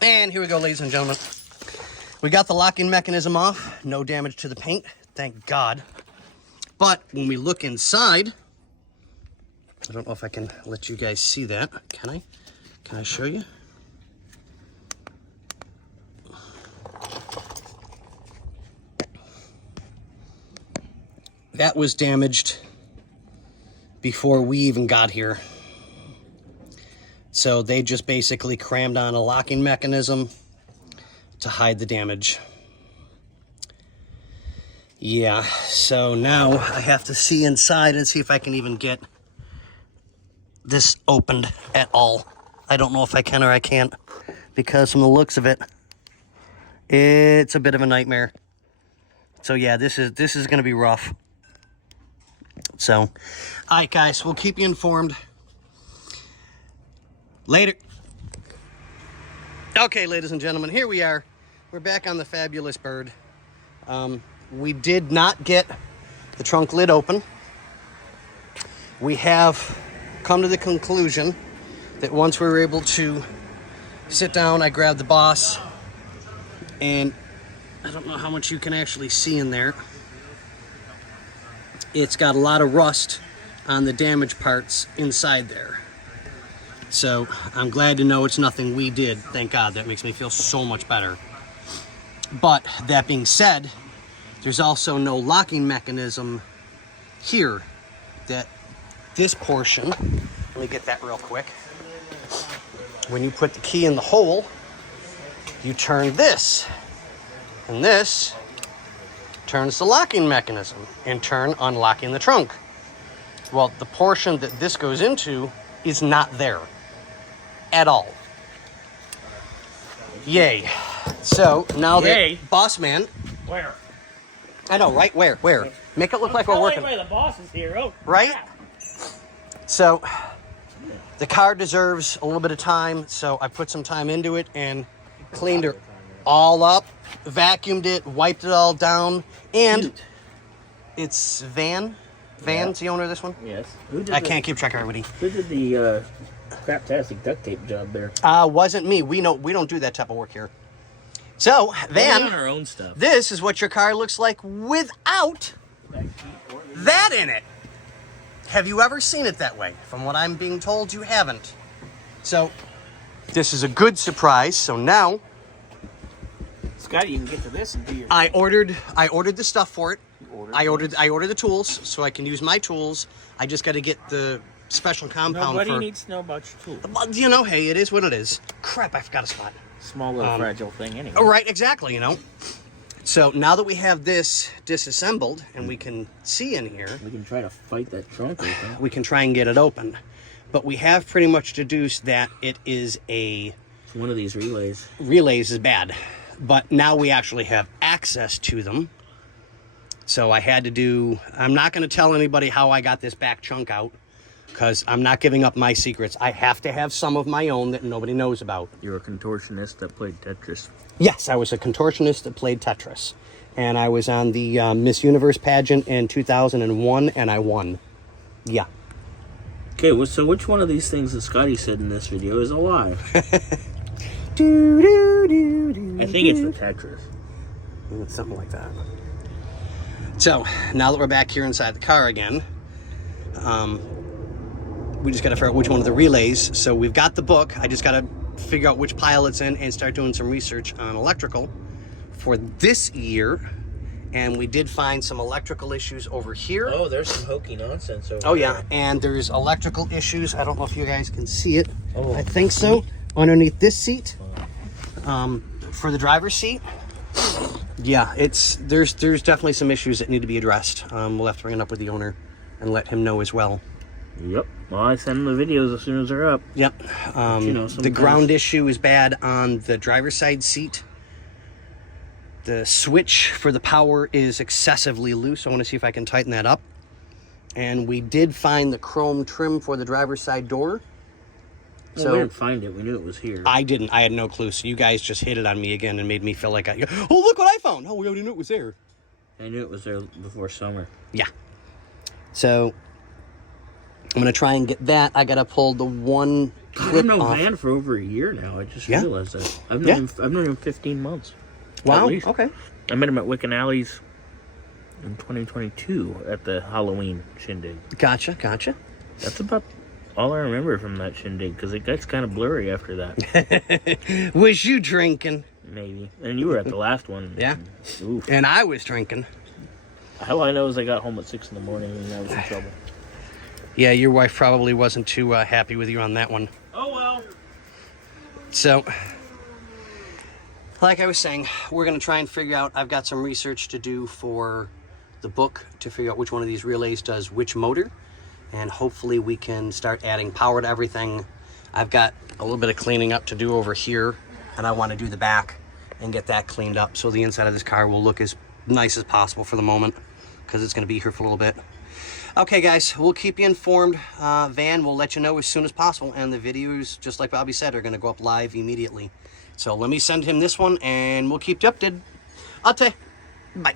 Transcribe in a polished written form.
And here we go, ladies and gentlemen. We got the locking mechanism off. No damage to the paint, thank God. But when we look inside, I don't know if I can let you guys see that. Can I? Can I show you? That was damaged before we even got here. So they just basically crammed on a locking mechanism to hide the damage. Yeah, so now I have to see inside and see if I can even get this opened at all. I don't know if I can or I can't, because from the looks of it, it's a bit of a nightmare. So yeah, this is gonna be rough. So, all right, guys, we'll keep you informed. Later. Okay, ladies and gentlemen, here we are. We're back on the fabulous bird. We did not get the trunk lid open. We have come to the conclusion that once we were able to sit down, I grabbed the boss, and I don't know how much you can actually see in there. It's got a lot of rust on the damaged parts inside there. So I'm glad to know it's nothing we did. Thank God. That makes me feel so much better. But that being said, there's also no locking mechanism here. That this portion, let me get that real quick. When you put the key in the hole, you turn this, and this turns the locking mechanism, in turn unlocking the trunk. Well, the portion that this goes into is not there at all. Yay. So now that boss man. Where? I know, right? Where? Make it look like we're working. The boss is here. Oh, right? So the car deserves a little bit of time, so I put some time into it and cleaned her all up, vacuumed it, wiped it all down, and it's Van's the owner of this one? Yes. I can't keep track of everybody. Who did the craptastic duct tape job there? Wasn't me. We don't do that type of work here. So, Van, on our own stuff. This is what your car looks like without that in it. Have you ever seen it that way? From what I'm being told, you haven't. So, this is a good surprise. So now, Scotty, you can get to this and do your. I ordered the stuff for it. I ordered the tools so I can use my tools. I just got to get the special compound. Nobody needs to know about your tools. Well, you know, hey, it is what it is. Crap, I forgot a spot. Small little fragile thing anyway. Oh, right, exactly, you know. So now that we have this disassembled and we can see in here, we can try to fight that trunk open. We can try and get it open. But we have pretty much deduced that it is it's one of these relays. Relays is bad. But now we actually have access to them. So I had to do, I'm not going to tell anybody how I got this back chunk out, because I'm not giving up my secrets. I have to have some of my own that nobody knows about. You're a contortionist that played Tetris. Yes, I was a contortionist that played Tetris. And I was on the Miss Universe pageant in 2001, and I won. Yeah. Okay, well, so which one of these things that Scotty said in this video is alive? I think it's the Tetris. It's something like that. So, now that we're back here inside the car again, we just got to figure out which one of the relays. So we've got the book. I just got to figure out which pile it's in and start doing some research on electrical for this year. And we did find some electrical issues over here. Oh, there's some hokey nonsense over there. Oh, yeah. And there's electrical issues. I don't know if you guys can see it. Oh. I think so. Underneath this seat. For the driver's seat. Yeah, there's definitely some issues that need to be addressed. We'll have to bring it up with the owner and let him know as well. Yep. Well, I send them the videos as soon as they're up. Yep. The ground issue is bad on the driver's side seat. The switch for the power is excessively loose. I want to see if I can tighten that up. And we did find the chrome trim for the driver's side door. Well, so we didn't find it. We knew it was here. I didn't. I had no clue. So you guys just hit it on me again and made me feel like oh, look what I found. Oh, we already knew it was there. I knew it was there before summer. Yeah. So I'm going to try and get that. I got to pull the one clip I've known off. Van for over a year now. I just Yeah. realized that. I've known him 15 months. Wow. At least. Okay. I met him at Wicken Alley's in 2022 at the Halloween shindig. Gotcha. That's about all I remember from that shindig, because it gets kind of blurry after that. Was you drinking? Maybe. And you were at the last one. Yeah. Oof. And I was drinking. All I know is I got home at 6 in the morning and I was in trouble. Yeah, your wife probably wasn't too happy with you on that one. Oh, well. So, like I was saying, we're going to try and figure out, I've got some research to do for the book to figure out which one of these relays does which motor. And hopefully we can start adding power to everything. I've got a little bit of cleaning up to do over here, and I want to do the back and get that cleaned up so the inside of this car will look as nice as possible for the moment, because it's going to be here for a little bit. Okay, guys, we'll keep you informed. Van will let you know as soon as possible, and the videos, just like Bobby said, are going to go up live immediately. So let me send him this one, and we'll keep you updated. Bye.